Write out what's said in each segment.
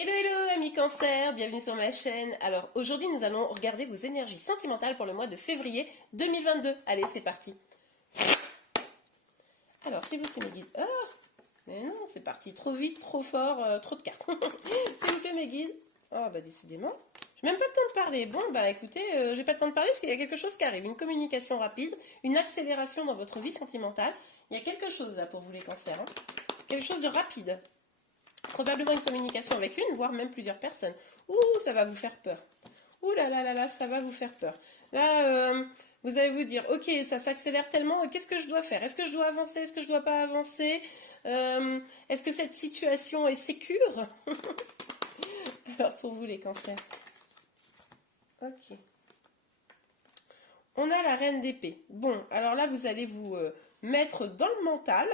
Hello hello amis cancer, bienvenue sur ma chaîne. Alors aujourd'hui nous allons regarder vos énergies sentimentales pour le mois de février 2022. Allez c'est parti. Alors s'il vous plaît mes guides. Oh, mais non c'est parti, trop vite, trop fort, trop de cartes. S'il vous plaît mes guides. Oh bah décidément. J'ai même pas le temps de parler. Bon bah écoutez, j'ai pas le temps de parler parce qu'il y a quelque chose qui arrive. Une communication rapide, une accélération dans votre vie sentimentale. Il y a quelque chose là pour vous les cancers. Hein. Quelque chose de rapide. Probablement une communication avec une, voire même plusieurs personnes. Ouh, ça va vous faire peur. Ouh là là là là, ça va vous faire peur. Là, vous allez vous dire, ok, ça s'accélère tellement, qu'est-ce que je dois faire? Est-ce que je dois avancer? Est-ce que je dois pas avancer? Est-ce que cette situation est sécure? Alors, pour vous les cancers. Ok. On a la reine d'épée. Bon, alors là, vous allez vous mettre dans le mental.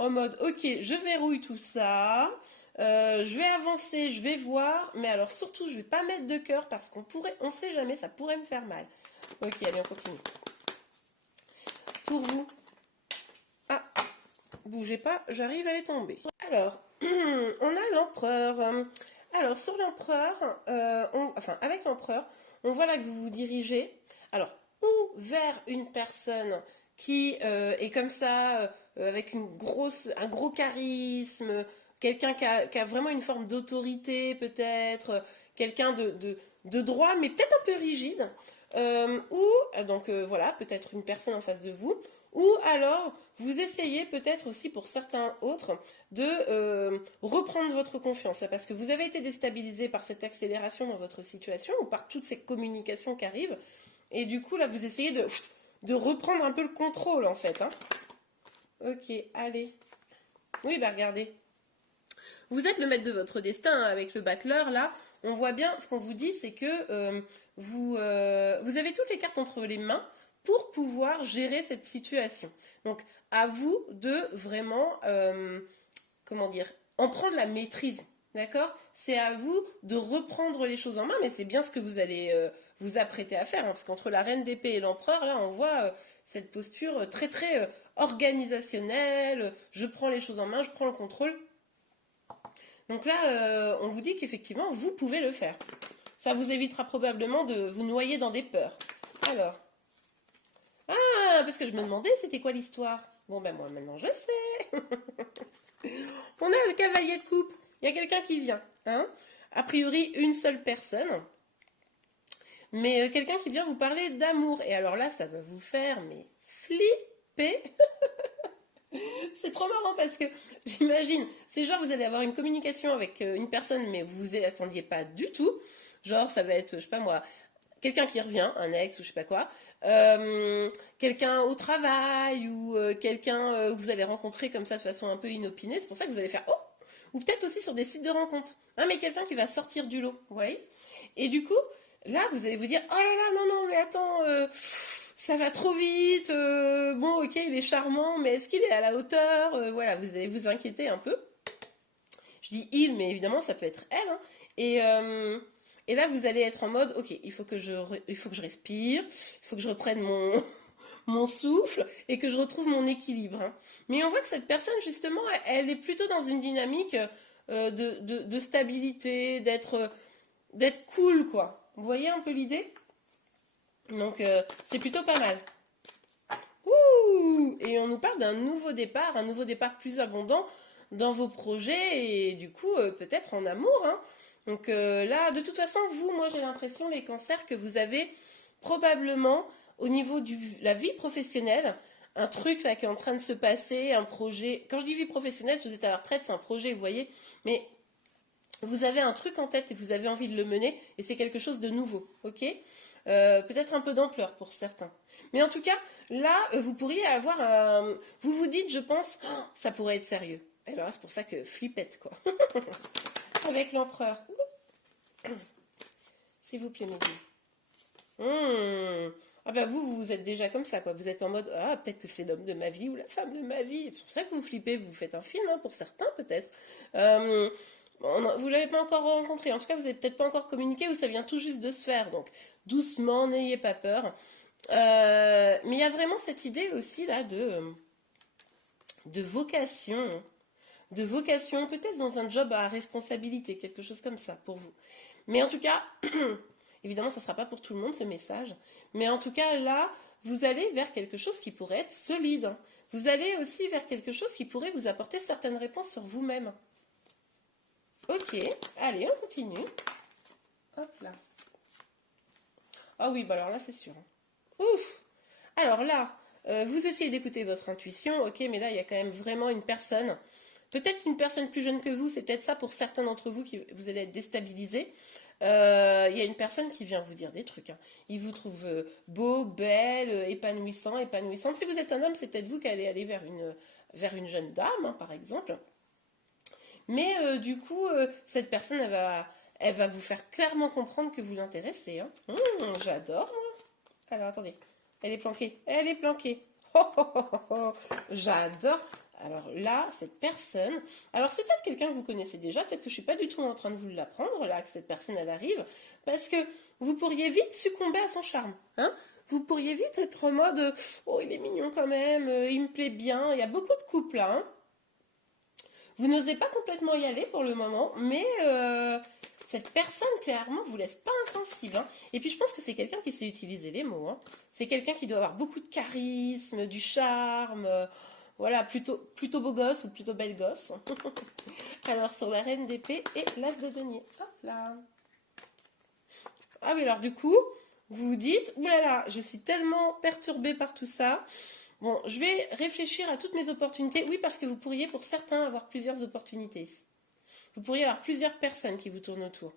En mode, ok, je verrouille tout ça, je vais avancer, je vais voir, mais alors surtout, je vais pas mettre de cœur parce on sait jamais, ça pourrait me faire mal. Ok, allez, on continue. Pour vous, ah, bougez pas, j'arrive à les tomber. Alors, on a l'empereur. Alors, sur l'empereur, avec l'empereur, on voit là que vous vous dirigez. Alors, ou vers une personne qui est comme ça, avec un gros charisme, quelqu'un qui a vraiment une forme d'autorité peut-être, quelqu'un de droit, mais peut-être un peu rigide, voilà, peut-être une personne en face de vous, ou alors vous essayez peut-être aussi pour certains autres de reprendre votre confiance, parce que vous avez été déstabilisé par cette accélération dans votre situation, ou par toutes ces communications qui arrivent, et du coup là vous essayez de reprendre un peu le contrôle en fait. Hein. Ok, allez. Oui, bah regardez. Vous êtes le maître de votre destin hein, avec le battleur là. On voit bien, ce qu'on vous dit, c'est que vous avez toutes les cartes entre les mains pour pouvoir gérer cette situation. Donc, à vous de vraiment, comment dire, en prendre la maîtrise. D'accord? C'est à vous de reprendre les choses en main, mais c'est bien ce que vous allez vous apprêter à faire. Hein, parce qu'entre la reine d'épée et l'empereur, là, on voit cette posture très très organisationnelle. Je prends les choses en main, je prends le contrôle. Donc là, on vous dit qu'effectivement, vous pouvez le faire. Ça vous évitera probablement de vous noyer dans des peurs. Alors. Ah, parce que je me demandais, c'était quoi l'histoire? Bon, ben moi, maintenant, je sais. On a le cavalier de coupe. Il y a quelqu'un qui vient. Hein, a priori, une seule personne. Mais quelqu'un qui vient vous parler d'amour. Et alors là, ça va vous faire, mais flipper. C'est trop marrant parce que j'imagine, c'est genre vous allez avoir une communication avec une personne mais vous vous y attendiez pas du tout. Genre ça va être, je sais pas moi, quelqu'un qui revient, un ex ou je sais pas quoi, quelqu'un au travail ou quelqu'un que vous allez rencontrer comme ça de façon un peu inopinée. C'est pour ça que vous allez faire oh, ou peut-être aussi sur des sites de rencontres. Hein, mais quelqu'un qui va sortir du lot, vous voyez. Et du coup, là vous allez vous dire oh là là non non mais attends. Ça va trop vite, bon ok il est charmant, mais est-ce qu'il est à la hauteur, voilà, vous allez vous inquiéter un peu. Je dis il, mais évidemment ça peut être elle. Hein. Et là vous allez être en mode, ok, il faut que je respire, il faut que je reprenne mon souffle et que je retrouve mon équilibre. Hein. Mais on voit que cette personne justement, elle est plutôt dans une dynamique de stabilité, d'être cool quoi. Vous voyez un peu l'idée? Donc c'est plutôt pas mal. Ouh, et on nous parle d'un nouveau départ, un nouveau départ plus abondant dans vos projets et du coup peut-être en amour. Hein. Donc là, de toute façon, vous, moi j'ai l'impression, les cancers, que vous avez probablement au niveau de la vie professionnelle, un truc là qui est en train de se passer, un projet. Quand je dis vie professionnelle, si vous êtes à la retraite, c'est un projet, vous voyez, mais vous avez un truc en tête et vous avez envie de le mener et c'est quelque chose de nouveau, ok? Peut-être un peu d'ampleur pour certains. Mais en tout cas, là, vous pourriez avoir un... Vous vous dites, je pense, oh, ça pourrait être sérieux. Et alors c'est pour ça que flippette, quoi. Avec l'empereur. S'il vous plaît, mes Ah bah vous êtes déjà comme ça, quoi. Vous êtes en mode, ah, peut-être que c'est l'homme de ma vie ou la femme de ma vie. C'est pour ça que vous flippez, vous faites un film, hein, pour certains, peut-être. Vous l'avez pas encore rencontré. En tout cas, vous n'avez peut-être pas encore communiqué ou ça vient tout juste de se faire. Donc, doucement, n'ayez pas peur. Mais il y a vraiment cette idée aussi là de vocation. de vocation, peut-être dans un job à responsabilité, quelque chose comme ça pour vous. Mais en tout cas, évidemment, ça ne sera pas pour tout le monde ce message, mais en tout cas, là, vous allez vers quelque chose qui pourrait être solide. Vous allez aussi vers quelque chose qui pourrait vous apporter certaines réponses sur vous-même. Ok, allez, on continue. Hop là. Ah oui, bah alors là, c'est sûr. Ouf! Alors là, vous essayez d'écouter votre intuition, ok, mais là, il y a quand même vraiment une personne, peut-être une personne plus jeune que vous, c'est peut-être ça pour certains d'entre vous qui vous allez être déstabilisés. Il y a une personne qui vient vous dire des trucs, hein. Il vous trouve beau, belle, épanouissant, épanouissante. Si vous êtes un homme, c'est peut-être vous qui allez aller vers une jeune dame, hein, par exemple. Mais du coup, cette personne, elle va vous faire clairement comprendre que vous l'intéressez, hein. J'adore, moi. Alors, attendez. Elle est planquée. Elle est planquée. Oh, oh, oh, oh, oh. J'adore. Alors là, cette personne... Alors, c'est peut-être quelqu'un que vous connaissez déjà. Peut-être que je ne suis pas du tout en train de vous l'apprendre, là, que cette personne, elle arrive. Parce que vous pourriez vite succomber à son charme, hein. Vous pourriez vite être en mode « Oh, il est mignon quand même, il me plaît bien. » Il y a beaucoup de couples, là, hein. Vous n'osez pas complètement y aller pour le moment, mais cette personne, clairement, vous laisse pas insensible, hein. Et puis, je pense que c'est quelqu'un qui sait utiliser les mots, hein. C'est quelqu'un qui doit avoir beaucoup de charisme, du charme, voilà, plutôt beau gosse ou plutôt belle gosse. Alors, sur la reine d'épée et l'as de denier. Hop là. Ah oui, alors du coup, vous vous dites, oulala, je suis tellement perturbée par tout ça. Bon, je vais réfléchir à toutes mes opportunités. Oui, parce que vous pourriez, pour certains, avoir plusieurs opportunités ici. Vous pourriez avoir plusieurs personnes qui vous tournent autour.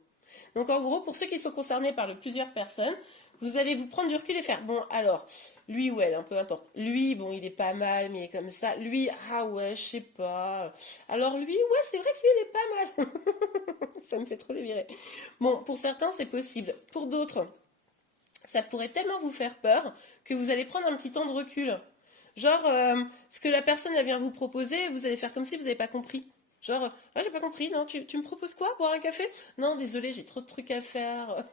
Donc, en gros, pour ceux qui sont concernés par plusieurs personnes, vous allez vous prendre du recul et faire, bon, alors, lui ou elle, hein, peu importe. Lui, bon, il est pas mal, mais il est comme ça. Lui, ah ouais, je sais pas. Alors lui, ouais, c'est vrai que lui, il est pas mal. Ça me fait trop délirer. Bon, pour certains, c'est possible. Pour d'autres, ça pourrait tellement vous faire peur que vous allez prendre un petit temps de recul. Genre, ce que la personne elle vient vous proposer, vous allez faire comme si vous n'avez pas compris. Genre, ah, j'ai pas compris, non, tu me proposes quoi? Boire un café? Non, désolé, j'ai trop de trucs à faire.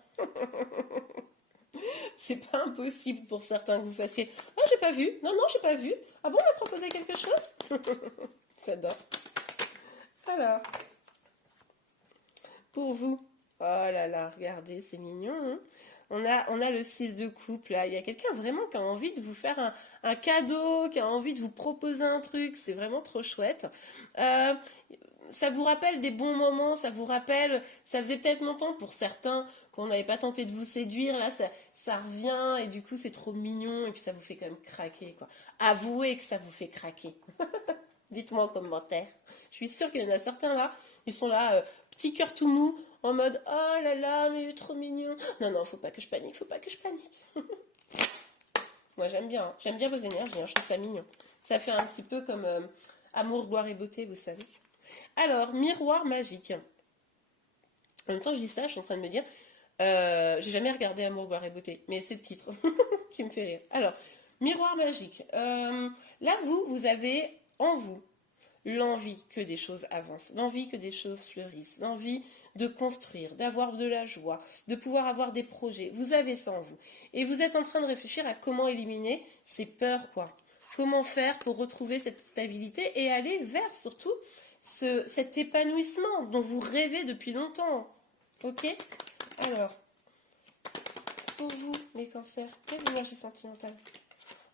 C'est pas impossible pour certains que vous fassiez. Ah, j'ai pas vu. Non, non, j'ai pas vu. Ah bon, on m'a proposé quelque chose? J'adore. Alors, pour vous. Oh là là, regardez, c'est mignon, hein. On a le 6 de coupe là. Il y a quelqu'un vraiment qui a envie de vous faire un cadeau, qui a envie de vous proposer un truc. C'est vraiment trop chouette. Euh, Ça vous rappelle des bons moments, ça vous rappelle, ça faisait peut-être longtemps pour certains qu'on n'avait pas tenté de vous séduire, là ça revient et du coup c'est trop mignon et puis ça vous fait quand même craquer, quoi. Avouez que ça vous fait craquer. Dites-moi en commentaire. Je suis sûre qu'il y en a certains là, ils sont là, petit cœur tout mou, en mode oh là là, mais il est trop mignon. Non, non, faut pas que je panique, faut pas que je panique. Moi j'aime bien vos énergies, hein, je trouve ça mignon. Ça fait un petit peu comme amour, gloire et beauté, vous savez. Alors, miroir magique. En même temps, je dis ça, je suis en train de me dire, j'ai jamais regardé Amour, gloire et beauté, mais c'est le titre qui me fait rire. Alors, miroir magique. Là, vous avez en vous l'envie que des choses avancent, l'envie que des choses fleurissent, l'envie de construire, d'avoir de la joie, de pouvoir avoir des projets. Vous avez ça en vous. Et vous êtes en train de réfléchir à comment éliminer ces peurs, quoi. Comment faire pour retrouver cette stabilité et aller vers, surtout, cet épanouissement dont vous rêvez depuis longtemps. Ok? Alors, pour vous, les cancers, quelle énergie sentimentale?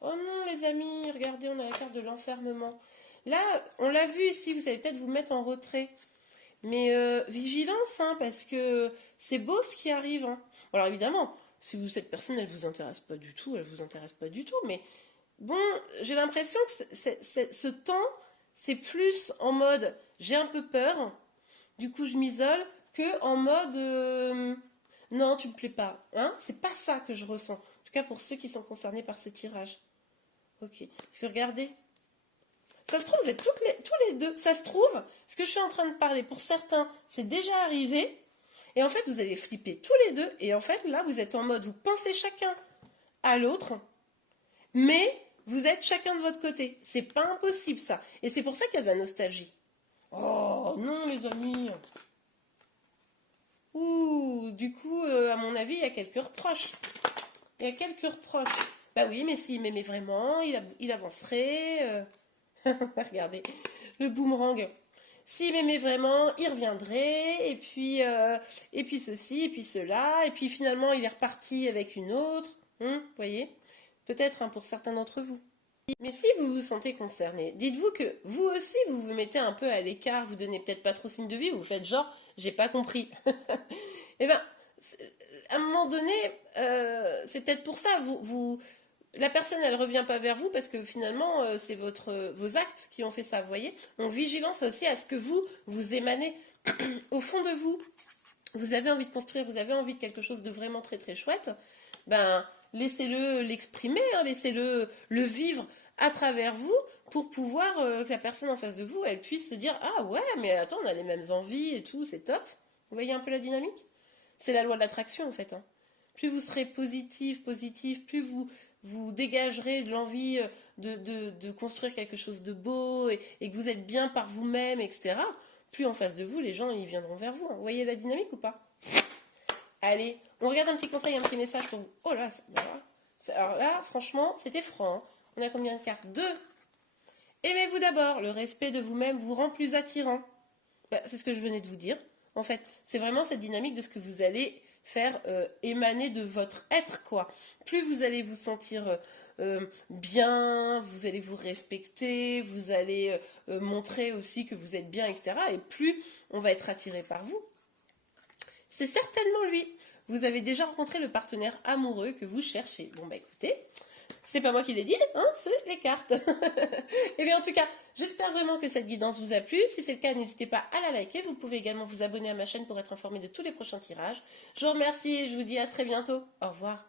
Oh non, les amis, regardez, on a la carte de l'enfermement. Là, on l'a vu ici, vous allez peut-être vous mettre en retrait. Mais vigilance, hein, parce que c'est beau ce qui arrive, hein. Alors évidemment, si cette personne, elle vous intéresse pas du tout, elle vous intéresse pas du tout. Mais bon, j'ai l'impression que ce temps, c'est plus en mode j'ai un peu peur, du coup je m'isole, que en mode non, tu me plais pas. Hein, c'est pas ça que je ressens. En tout cas pour ceux qui sont concernés par ce tirage. Ok. Parce que regardez, ça se trouve, vous êtes tous les deux. Ça se trouve, ce que je suis en train de parler, pour certains, c'est déjà arrivé. Et en fait, vous avez flippé tous les deux. Et en fait, là, vous êtes en mode, vous pensez chacun à l'autre, mais vous êtes chacun de votre côté. C'est pas impossible, ça. Et c'est pour ça qu'il y a de la nostalgie. Oh, non, les amis. Ouh, du coup, à mon avis, il y a quelques reproches. Il y a quelques reproches. Bah oui, mais s'il m'aimait vraiment, il avancerait. Regardez, le boomerang. s'il m'aimait vraiment, il reviendrait, et puis ceci, et puis cela, et puis finalement il est reparti avec une autre, vous voyez? Peut-être hein, pour certains d'entre vous. Mais si vous vous sentez concerné, dites-vous que vous aussi vous vous mettez un peu à l'écart, vous donnez peut-être pas trop signe de vie, vous faites genre j'ai pas compris. Eh ben, à un moment donné, c'est peut-être pour ça, la personne elle revient pas vers vous parce que finalement c'est vos actes qui ont fait ça, vous voyez. Donc vigilance aussi à ce que vous émanez au fond de vous. Vous avez envie de construire, vous avez envie de quelque chose de vraiment très très chouette. Ben laissez-le l'exprimer, hein, laissez-le le vivre à travers vous pour pouvoir que la personne en face de vous elle puisse se dire ah ouais mais attends on a les mêmes envies et tout c'est top. Vous voyez un peu la dynamique? C'est la loi de l'attraction en fait. Hein. Plus vous serez positif, plus vous dégagerez de l'envie de construire quelque chose de beau et que vous êtes bien par vous-même, etc. Plus en face de vous, les gens ils viendront vers vous. Hein. Vous voyez la dynamique ou pas? Allez, on regarde un petit conseil, un petit message pour vous. Oh là, alors là, franchement, c'était franc. Hein. On a combien de cartes? 2. Aimez-vous d'abord. Le respect de vous-même vous rend plus attirant. Bah, c'est ce que je venais de vous dire. En fait, c'est vraiment cette dynamique de ce que vous allez faire émaner de votre être, quoi. Plus vous allez vous sentir bien, vous allez vous respecter, vous allez montrer aussi que vous êtes bien, etc. Et plus on va être attiré par vous. C'est certainement lui. Vous avez déjà rencontré le partenaire amoureux que vous cherchez. Bon, bah écoutez, c'est pas moi qui l'ai dit, hein, c'est les cartes. Et bien en tout cas, j'espère vraiment que cette guidance vous a plu. Si c'est le cas, n'hésitez pas à la liker. Vous pouvez également vous abonner à ma chaîne pour être informé de tous les prochains tirages. Je vous remercie et je vous dis à très bientôt. Au revoir.